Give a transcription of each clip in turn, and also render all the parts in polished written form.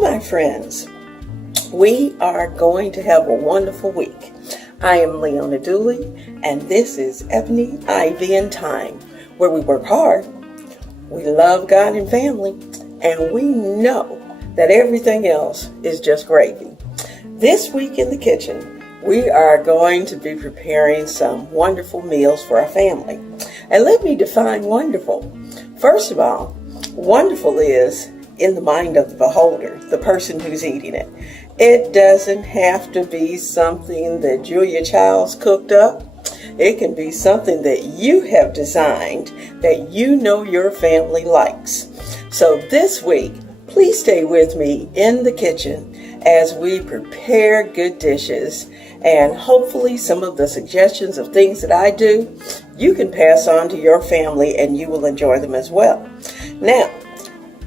Hello, my friends. We are going to have a wonderful week. I am Leona Dooley, and this is Ebony, Ivy, and Thyme, where we work hard, we love God and family, and we know that everything else is just gravy. This week in the kitchen, we are going to be preparing some wonderful meals for our family. And let me define wonderful. First of all, wonderful is in the mind of the beholder, the person who's eating it. It doesn't have to be something that Julia Childs cooked up. It can be something that you have designed that you know your family likes. So this week, please stay with me in the kitchen as we prepare good dishes, and hopefully some of the suggestions of things that I do, you can pass on to your family and you will enjoy them as well. Now,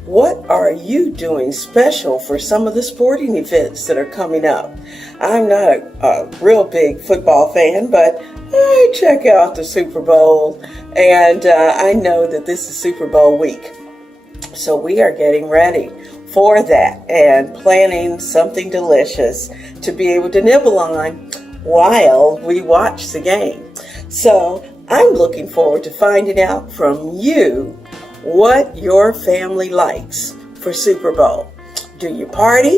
what are you doing special for some of the sporting events that are coming up? I'm not a real big football fan, but I check out the Super Bowl, and I know that this is Super Bowl week. So we are getting ready for that and planning something delicious to be able to nibble on while we watch the game. So I'm looking forward to finding out from you what your family likes for Super Bowl. Do you party?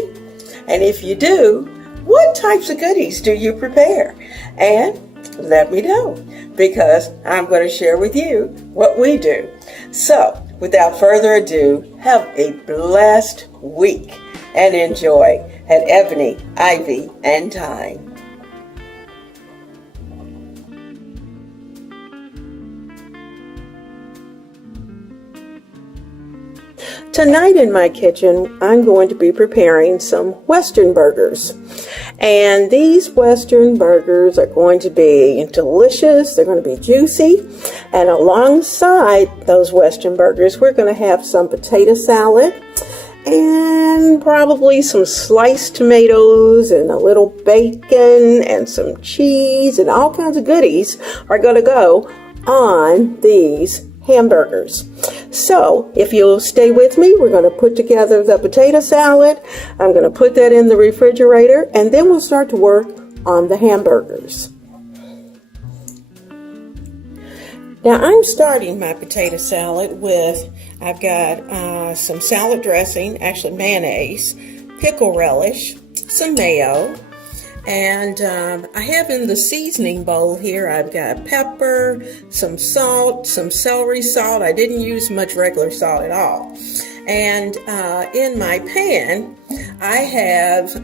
And if you do, what types of goodies do you prepare? And let me know, because I'm going to share with you what we do. So, without further ado, have a blessed week and enjoy at Ebony, Ivy, and Thyme. Tonight in my kitchen, I'm going to be preparing some Western burgers. And these Western burgers are going to be delicious. They're going to be juicy. And alongside those Western burgers, we're going to have some potato salad and probably some sliced tomatoes and a little bacon and some cheese, and all kinds of goodies are going to go on these hamburgers. So if you'll stay with me, we're going to put together the potato salad. I'm going to put that in the refrigerator, and then we'll start to work on the hamburgers. Now I'm starting my potato salad with, I've got some salad dressing, actually mayonnaise, pickle relish, some mayo, and I have in the seasoning bowl here, I've got pepper, some salt, some celery salt. I didn't use much regular salt at all. And in my pan, I have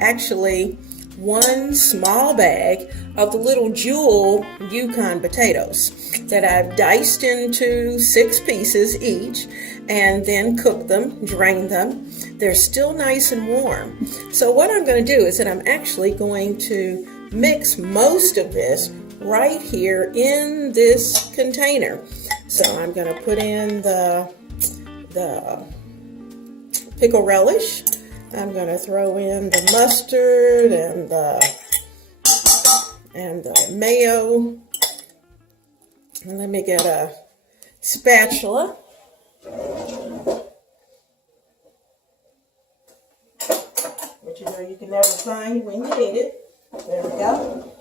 actually one small bag of the little jewel Yukon potatoes that I've diced into 6 pieces each, and then cooked them, drained them. They're still nice and warm. So what I'm going to do is that I'm actually going to mix most of this right here in this container. So I'm going to put in the pickle relish. I'm going to throw in the mustard and the mayo. And let me get a spatula. Which you know you can never find when you need it. There we go.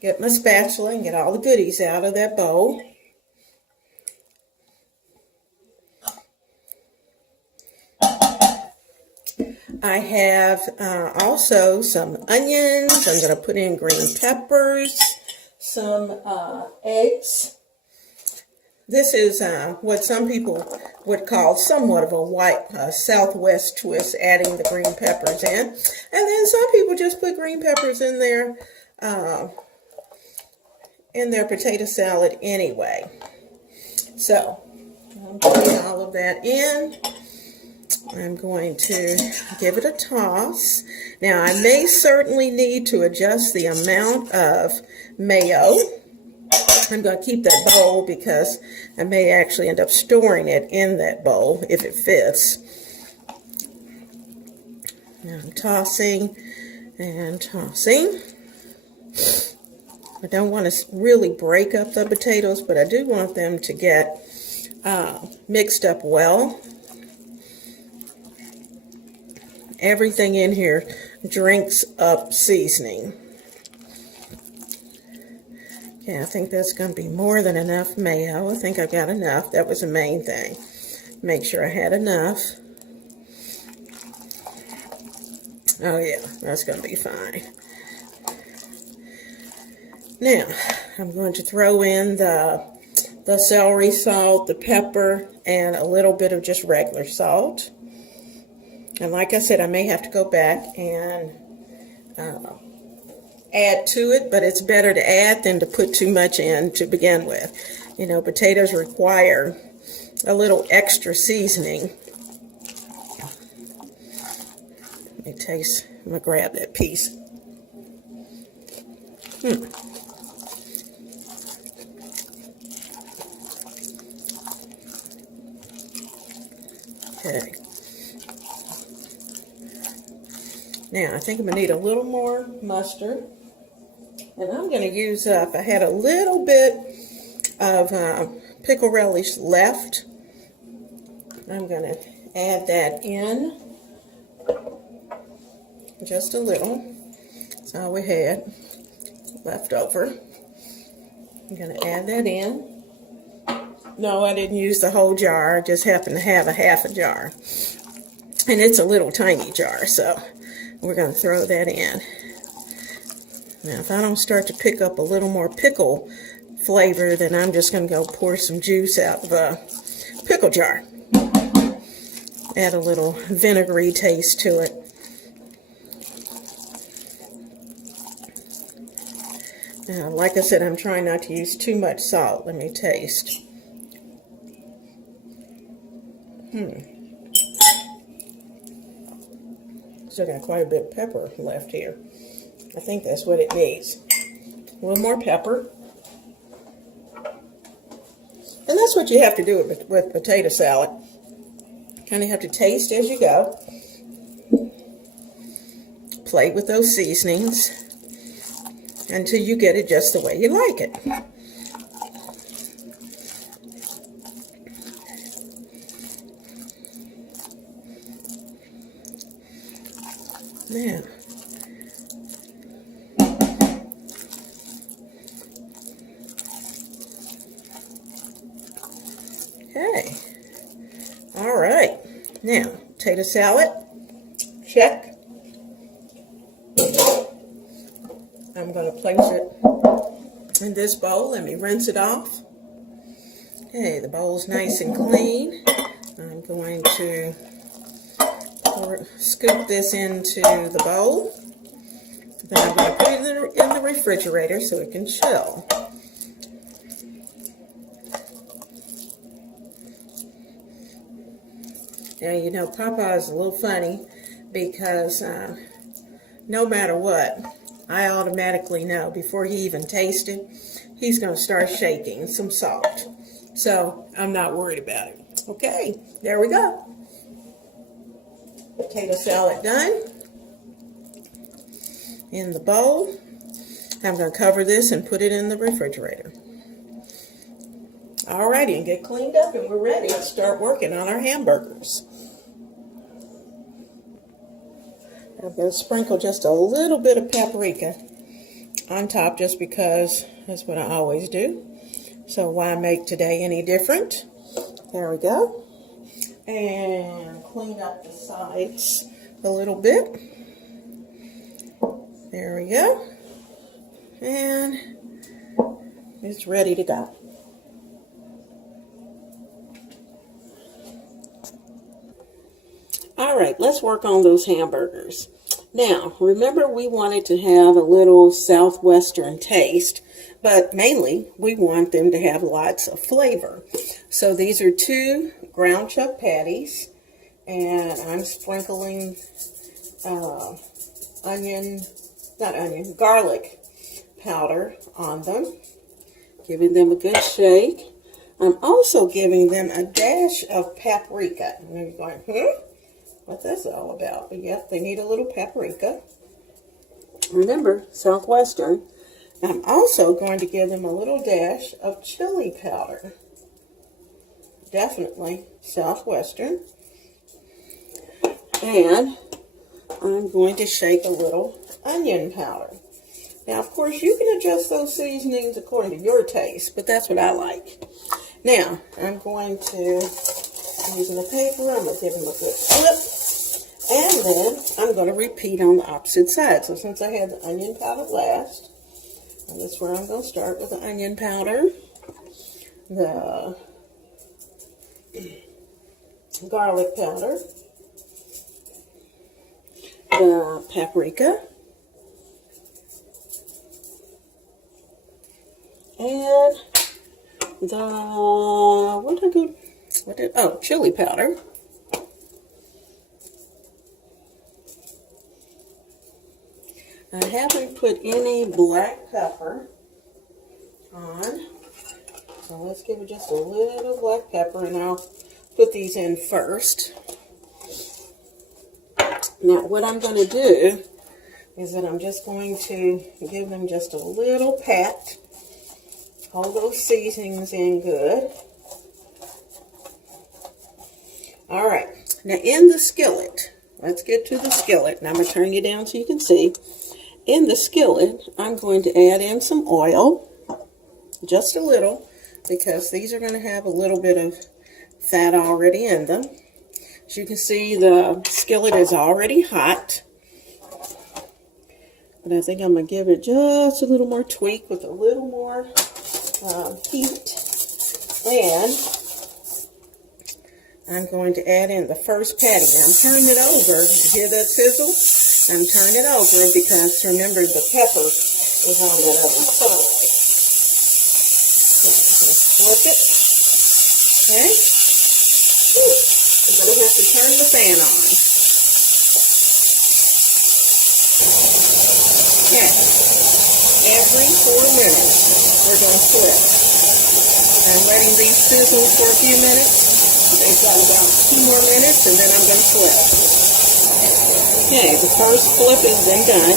Get my spatula and get all the goodies out of that bowl. I have also some onions. I'm going to put in green peppers, some eggs. This is what some people would call somewhat of a white Southwest twist, adding the green peppers in. And then some people just put green peppers in their potato salad anyway. So I'm putting all of that in. I'm going to give it a toss. Now I may certainly need to adjust the amount of mayo. I'm going to keep that bowl because I may actually end up storing it in that bowl if it fits. Now I'm tossing and tossing. I don't want to really break up the potatoes, but I do want them to get mixed up well. everything in here drinks up seasoning. Okay, I think that's going to be more than enough mayo. I think I've got enough. That was the main thing. Make sure I had enough. Oh yeah, that's going to be fine. Now, I'm going to throw in the celery salt, the pepper, and a little bit of just regular salt. And like I said, I may have to go back and add to it, but it's better to add than to put too much in to begin with. You know, potatoes require a little extra seasoning. Let me taste. I'm going to grab that piece. Okay. Now, I think I'm going to need a little more mustard. And I'm going to use up, I had a little bit of pickle relish left. I'm going to add that in. Just a little. That's all we had left over. I'm going to add that in. No, I didn't use the whole jar. I just happened to have a half a jar. And it's a little tiny jar, so we're going to throw that in. Now, if I don't start to pick up a little more pickle flavor, then I'm just going to go pour some juice out of a pickle jar. Add a little vinegary taste to it. Now, like I said, I'm trying not to use too much salt. Let me taste. Still got quite a bit of pepper left here. I think that's what it needs. A little more pepper. And that's what you have to do with potato salad. Kind of have to taste as you go. Play with those seasonings until you get it just the way you like it. Now, okay, all right, now, potato salad, check. I'm going to place it in this bowl. Let me rinse it off. Okay, the bowl's nice and clean. I'm going to scoop this into the bowl. Then I'm going to put it in the refrigerator so it can chill. Now, you know, Papa is a little funny because no matter what, I automatically know before he even tasted, he's going to start shaking some salt. So I'm not worried about it. Okay, there we go. Potato salad done. In the bowl. I'm going to cover this and put it in the refrigerator. Alrighty, and get cleaned up and we're ready to start working on our hamburgers. I'm going to sprinkle just a little bit of paprika on top just because that's what I always do. So why make today any different? There we go. And clean up the sides a little bit. There we go. And it's ready to go. All right, let's work on those hamburgers. Now, remember we wanted to have a little southwestern taste, but mainly we want them to have lots of flavor. So these are 2 ground chuck patties, and I'm sprinkling garlic powder on them, giving them a good shake. I'm also giving them a dash of paprika. And you're going, what's this all about? But yep, they need a little paprika. Remember, southwestern. I'm also going to give them a little dash of chili powder. Definitely southwestern. And I'm going to shake a little onion powder. Now, of course, you can adjust those seasonings according to your taste, but that's what I like. Now, I'm going to, using the paper, I'm going to give them a good flip. And then I'm going to repeat on the opposite side. So since I had the onion powder last, and that's where I'm going to start with the onion powder, the garlic powder, the paprika, and the, chili powder. I haven't put any black pepper on, so let's give it just a little black pepper, and I'll put these in first. Now, what I'm going to do is that I'm just going to give them just a little pat, hold those seasonings in good. All right, now in the skillet, let's get to the skillet, and I'm going to turn you down so you can see. In the skillet, I'm going to add in some oil, just a little, because these are going to have a little bit of fat already in them. As you can see, the skillet is already hot, but I think I'm going to give it just a little more tweak with a little more heat, and I'm going to add in the first patty. Now, I'm turning it over. You hear that sizzle? I'm turning it over because, remember, the pepper is on that other side. So I'm going to flip it. Okay? Ooh, I'm going to have to turn the fan on. Okay. Every 4 minutes, we're going to flip. I'm letting these sizzle for a few minutes. They've got about 2 more minutes, and then I'm going to flip. Okay, the first flipping's been done.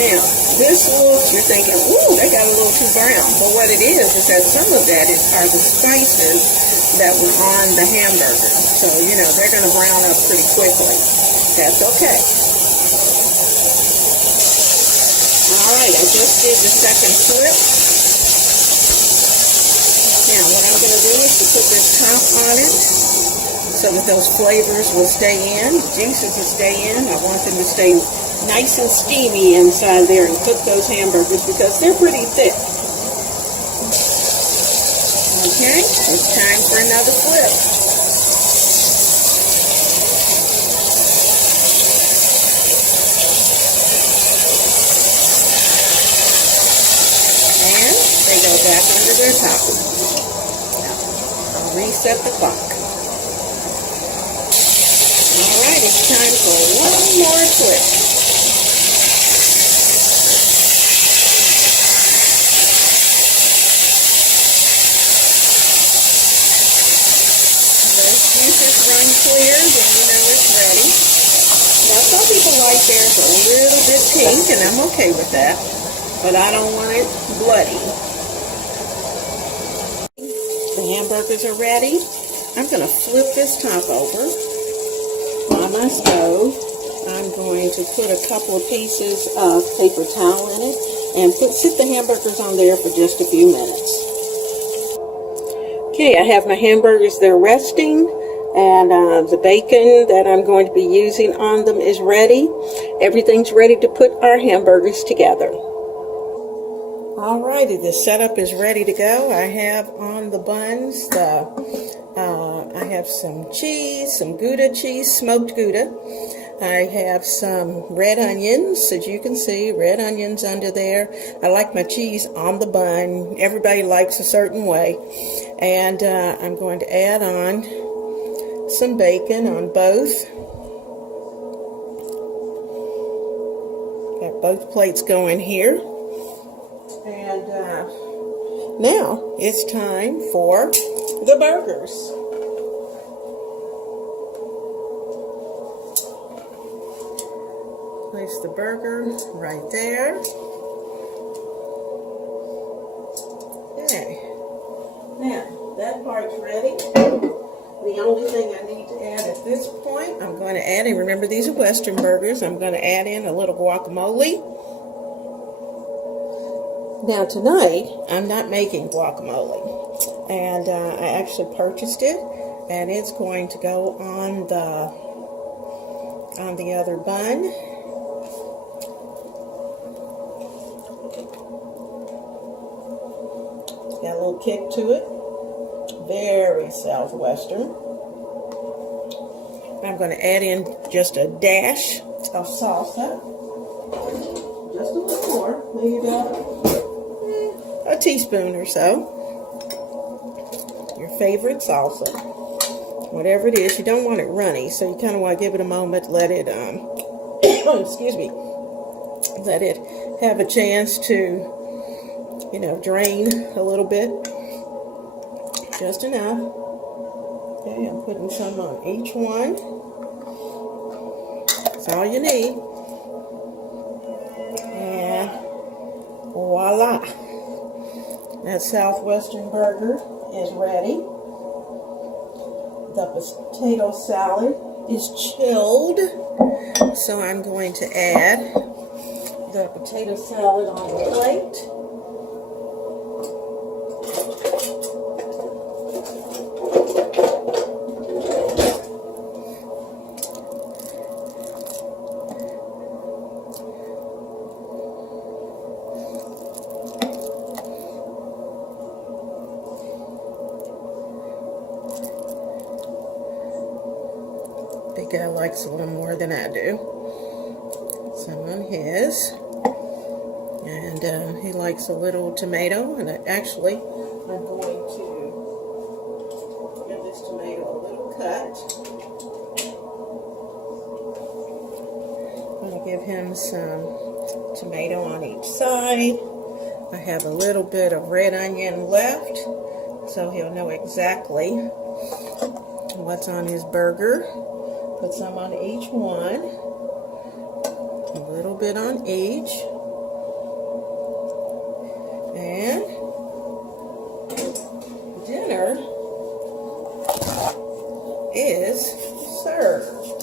Now, this looks, you're thinking, ooh, they got a little too brown. But what it is that some of that are the spices that were on the hamburger. So, you know, they're going to brown up pretty quickly. That's okay. All right, I just did the second flip. Now, what I'm going to do is to put this top on it, so that those flavors will stay in, juices will stay in. I want them to stay nice and steamy inside there and cook those hamburgers because they're pretty thick. Okay, it's time for another flip. And they go back under their top. Now, I'll reset the clock. Alright, it's time for one more flip. Those juices run clear, then you know it's ready. Now, some people like theirs a little bit pink, and I'm okay with that, but I don't want it bloody. The hamburgers are ready. I'm going to flip this top over. On my stove, I'm going to put a couple of pieces of paper towel in it and sit the hamburgers on there for just a few minutes. Okay, I have my hamburgers there resting, and the bacon that I'm going to be using on them is ready. Everything's ready to put our hamburgers together. Alrighty, the setup is ready to go. I have on the buns I have some cheese, some Gouda cheese, smoked Gouda. I have some red onions, as you can see, red onions under there. I like my cheese on the bun. Everybody likes a certain way. And I'm going to add on some bacon on both. Got both plates going here. And now it's time for the burgers. Place the burger right there. Okay. Now, that part's ready. The only thing I need to add at this point, I'm going to add in, remember these are Western burgers, I'm going to add in a little guacamole. Now tonight, I'm not making guacamole, and I actually purchased it, and it's going to go on the other bun. Got a little kick to it. Very Southwestern. I'm going to add in just a dash of salsa. Just a little more. Maybe about a teaspoon or so. Your favorite salsa. Whatever it is, you don't want it runny, so you kind of want to give it a moment, let it, excuse me, let it have a chance to, drain a little bit. Just enough. Okay, I'm putting some on each one. That's all you need. And voila. That Southwestern burger is ready. The potato salad is chilled. So I'm going to add the potato salad on the plate. Big guy likes a little more than I do. Some on his. And he likes a little tomato. And actually, I'm going to give this tomato a little cut. I'm going to give him some tomato on each side. I have a little bit of red onion left, so he'll know exactly what's on his burger. Put some on each one, a little bit on each, and dinner is served.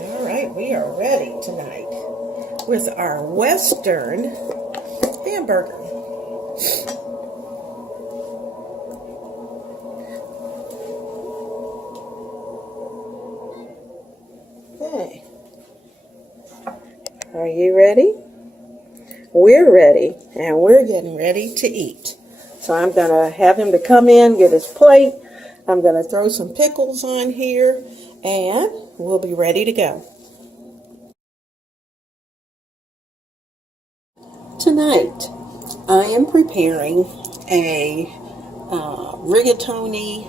All right, we are ready tonight with our Western hamburger. Okay. Are you ready? We're ready, and we're getting ready to eat. So I'm going to have him to come in, get his plate. I'm going to throw some pickles on here, and we'll be ready to go. Tonight, I am preparing a rigatoni.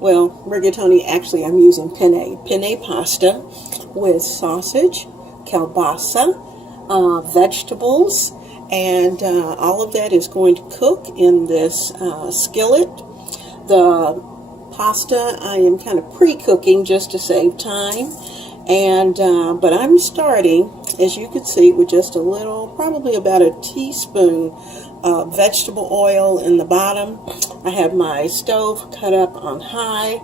Well, rigatoni, actually, I'm using penne pasta with sausage, kielbasa, vegetables, and all of that is going to cook in this skillet. The pasta I am kind of pre-cooking just to save time, and but I'm starting, as you can see, with just a little, probably about a teaspoon of vegetable oil in the bottom. I have my stove cut up on high.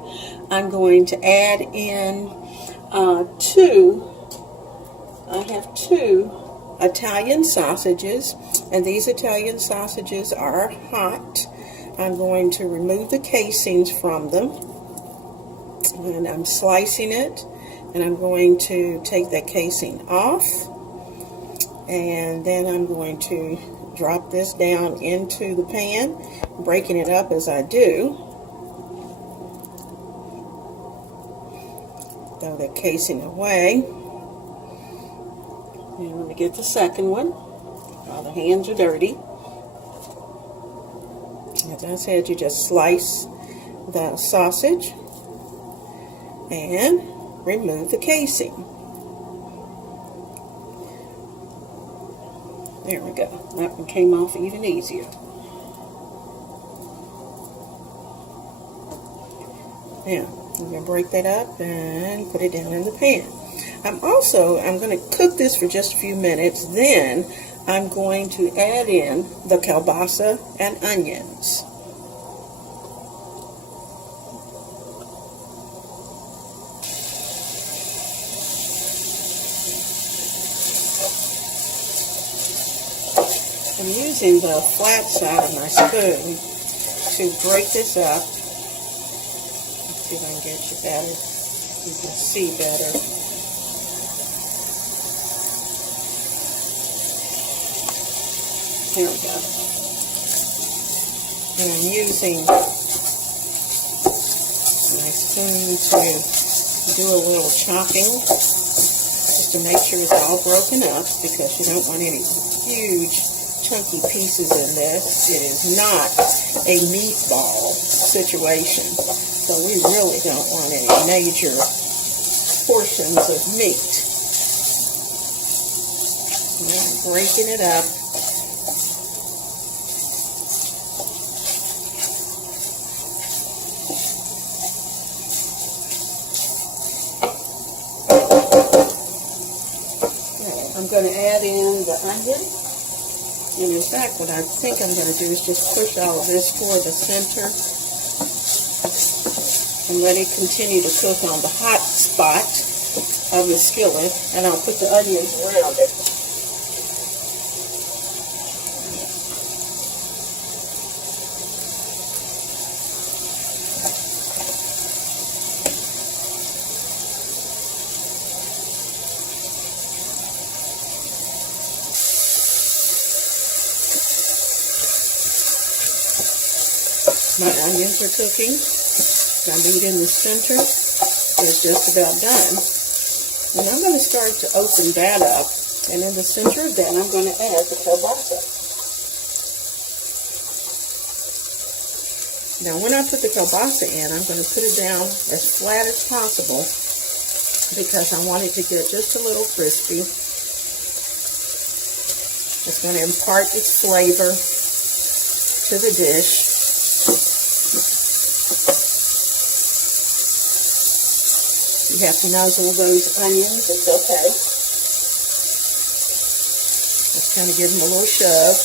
I'm going to add in two Italian sausages, and these Italian sausages are hot. I'm going to remove the casings from them, and I'm slicing it, and I'm going to take that casing off, and then I'm going to drop this down into the pan, breaking it up as I do. Throw that casing away. And let me get the second one. All the hands are dirty. As I said, you just slice the sausage and remove the casing. There we go. That one came off even easier. Now, I'm going to break that up and put it down in the pan. I'm going to cook this for just a few minutes. Then I'm going to add in the kielbasa and onions. I'm using the flat side of my spoon to break this up. Let's see if I can get you better. You can see better. There we go. And I'm using my spoon to do a little chopping just to make sure it's all broken up, because you don't want any huge chunky pieces in this. It is not a meatball situation, so we really don't want any major portions of meat. I'm breaking it up. I'm going to add in the onion, and in fact what I think I'm going to do is just push all of this toward the center and let it continue to cook on the hot spot of the skillet, and I'll put the onions around it. My onions are cooking. My meat in the center is just about done. And I'm going to start to open that up. And in the center of that, I'm going to add the kielbasa. Now, when I put the kielbasa in, I'm going to put it down as flat as possible because I want it to get just a little crispy. It's going to impart its flavor to the dish. You have to nuzzle those onions, it's okay. Just kind of give them a little shove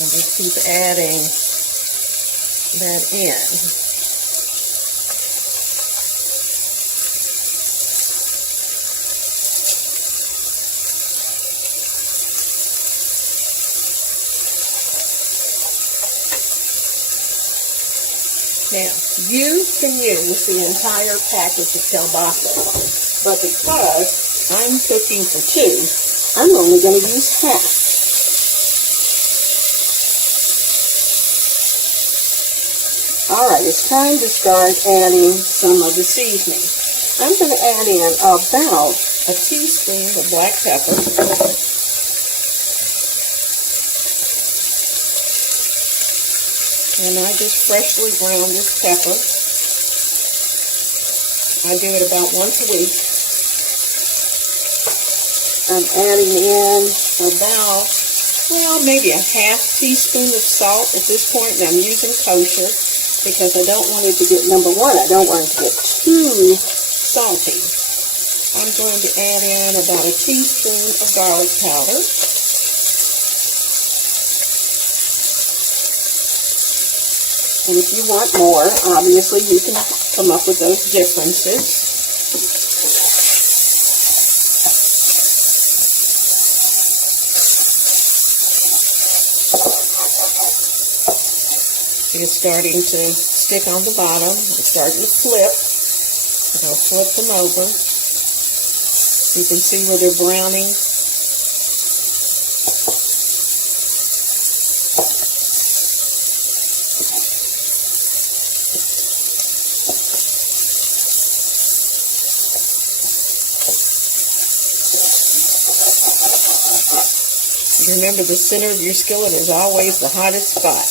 and just keep adding that in. Now, you can use the entire package of kielbasa, but because I'm cooking for two, I'm only going to use half. Alright, it's time to start adding some of the seasoning. I'm going to add in about a teaspoon of black pepper. And I just freshly ground this pepper. I do it about once a week. I'm adding in about, well, maybe a half teaspoon of salt at this point, and I'm using kosher because I don't want it to get, number one, I don't want it to get too salty. I'm going to add in about a teaspoon of garlic powder. And if you want more, obviously you can come up with those differences. It's starting to stick on the bottom. It's starting to flip. I'm going to flip them over. You can see where they're browning. Remember, the center of your skillet is always the hottest spot.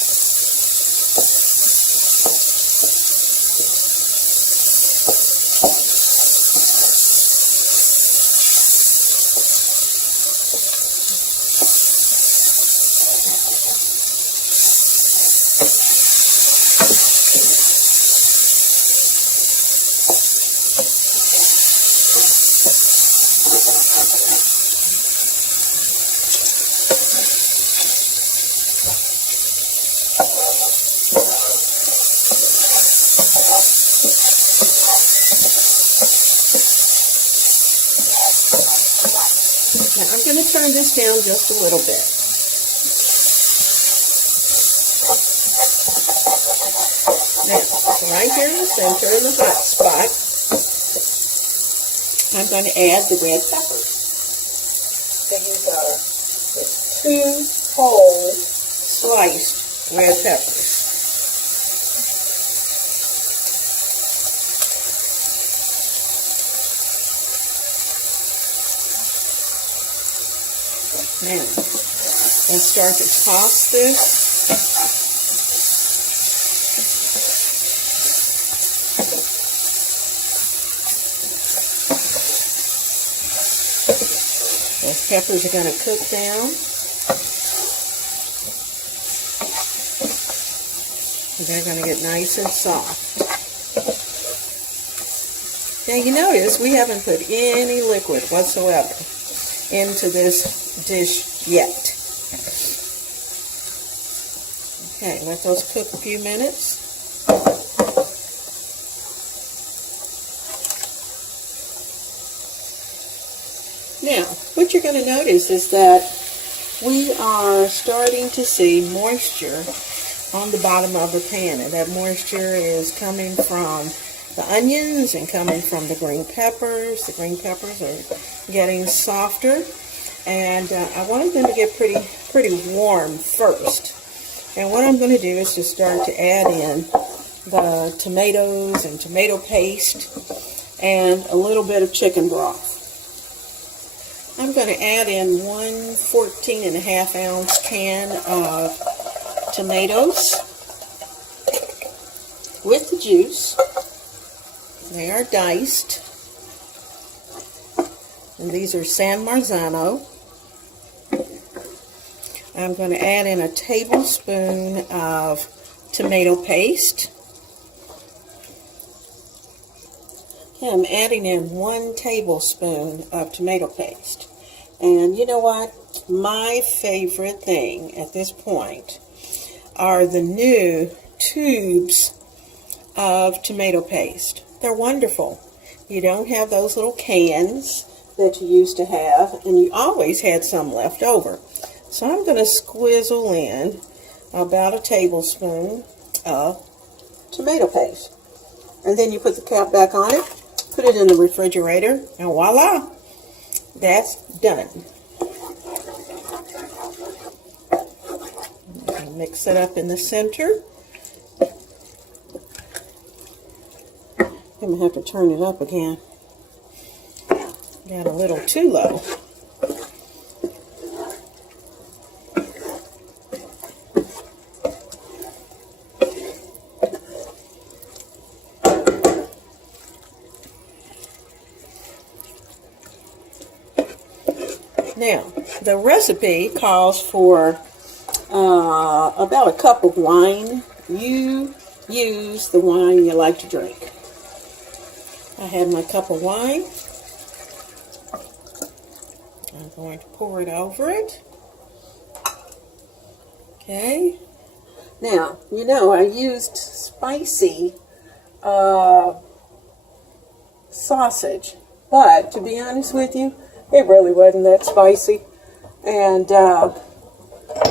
Now I'm going to turn this down just a little bit. Now, right here in the center, in the hot spot, I'm going to add the red peppers. These are just 2 whole sliced red peppers. Now, let's start to toss this. Those peppers are going to cook down. They're going to get nice and soft. Now you notice we haven't put any liquid whatsoever into this dish yet. Okay, let those cook a few minutes. Now, what you're going to notice is that we are starting to see moisture on the bottom of the pan, and that moisture is coming from the onions and coming from the green peppers. The green peppers are getting softer, and I wanted them to get pretty warm first. And what I'm going to do is to start to add in the tomatoes and tomato paste and a little bit of chicken broth. I'm going to add in 1 14.5-ounce can of tomatoes with the juice. They are diced, and these are San Marzano. I'm going to add in a tablespoon of tomato paste. Okay, I'm adding in 1 tablespoon of tomato paste. And you know what? My favorite thing at this point are the new tubes of tomato paste. They're wonderful. You don't have those little cans that you used to have, and you always had some left over. So I'm going to squizzle in about a tablespoon of tomato paste. And then you put the cap back on it, put it in the refrigerator, and voila, that's done. Mix it up in the center. I'm going to have to turn it up again. Got a little too low. Now, the recipe calls for about a cup of wine. You use the wine you like to drink. I had my cup of wine. I'm going to pour it over it. Okay. Now, you know, I used spicy sausage, but to be honest with you, it really wasn't that spicy. And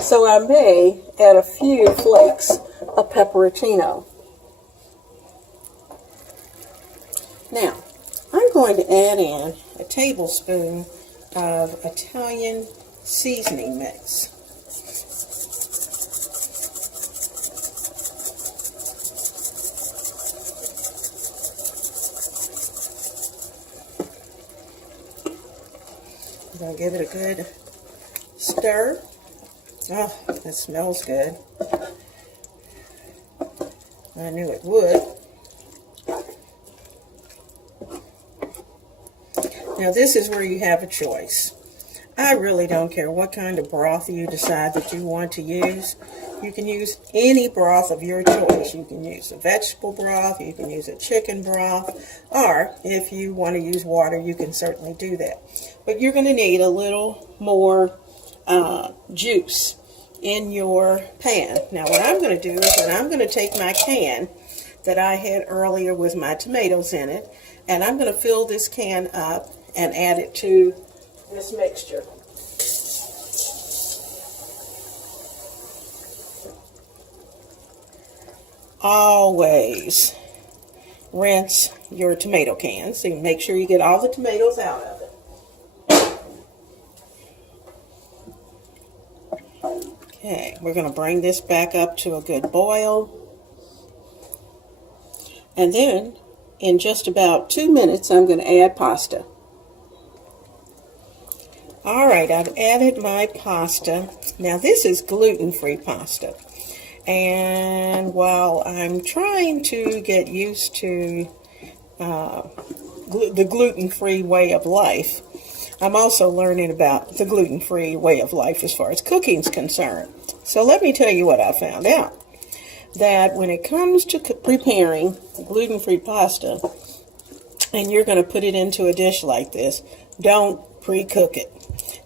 so I may add a few flakes of pepperoncino. Now, I'm going to add in a tablespoon of Italian seasoning mix. I'm going to give it a good stir. Oh, that smells good. I knew it would. Now this is where you have a choice. I really don't care what kind of broth you decide that you want to use. You can use any broth of your choice. You can use a vegetable broth, you can use a chicken broth, or if you want to use water, you can certainly do that. But you're going to need a little more juice in your pan. Now what I'm going to do is that I'm going to take my can that I had earlier with my tomatoes in it, and I'm going to fill this can up and add it to this mixture. always rinse your tomato cans. So make sure you get all the tomatoes out of it. Okay, we're going to bring this back up to a good boil. And then, in just about 2 minutes, I'm going to add pasta. All right, I've added my pasta. Now, this is gluten-free pasta. And while I'm trying to get used to the gluten-free way of life, I'm also learning about the gluten-free way of life as far as cooking is concerned. So let me tell you what I found out. That when it comes to preparing gluten-free pasta, and you're going to put it into a dish like this, don't pre-cook it.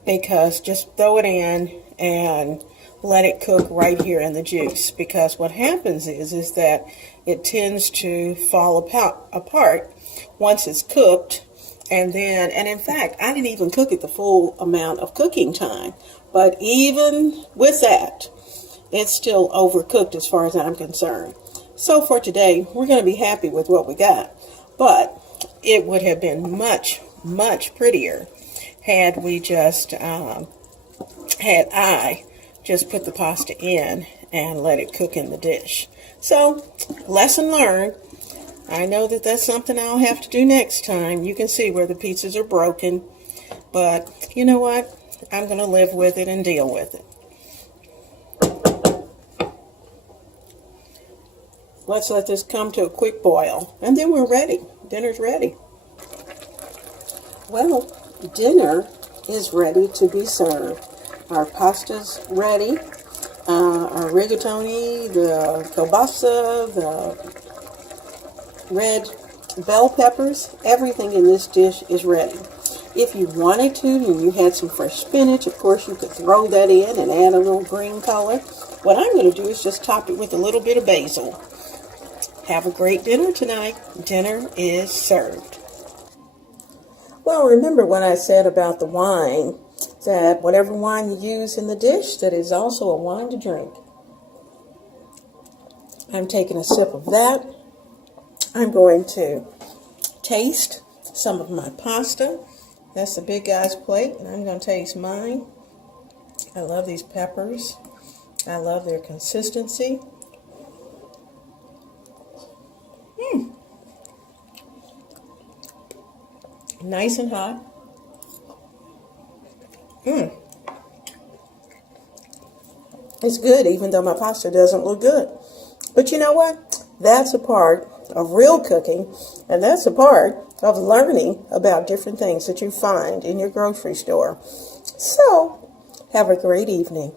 Because just throw it in and let it cook right here in the juice. Because what happens is that it tends to fall apart once it's cooked. And in fact, I didn't even cook it the full amount of cooking time. But even with that, it's still overcooked as far as I'm concerned. So for today, we're going to be happy with what we got. But it would have been much, much prettier had we just, had I just put the pasta in and let it cook in the dish. So, lesson learned. I know that that's something I'll have to do next time. You can see where the pieces are broken. But, you know what? I'm going to live with it and deal with it. Let's let this come to a quick boil. And then we're ready. Dinner's ready. Well, dinner is ready to be served. Our pasta's ready. Our rigatoni, the kielbasa, the red bell peppers, everything in this dish is ready. If you wanted to and you had some fresh spinach, of course you could throw that in and add a little green color. What I'm going to do is just top it with a little bit of basil. Have a great dinner tonight. Dinner is served. Well, remember what I said about the wine, that whatever wine you use in the dish, that is also a wine to drink. I'm taking a sip of that. I'm going to taste some of my pasta. That's the big guy's plate, and I'm going to taste mine. I love these peppers. I love their consistency. Nice and hot. It's good, even though my pasta doesn't look good. But you know what? That's a part of real cooking, and that's a part of learning about different things that you find in your grocery store. So, have a great evening.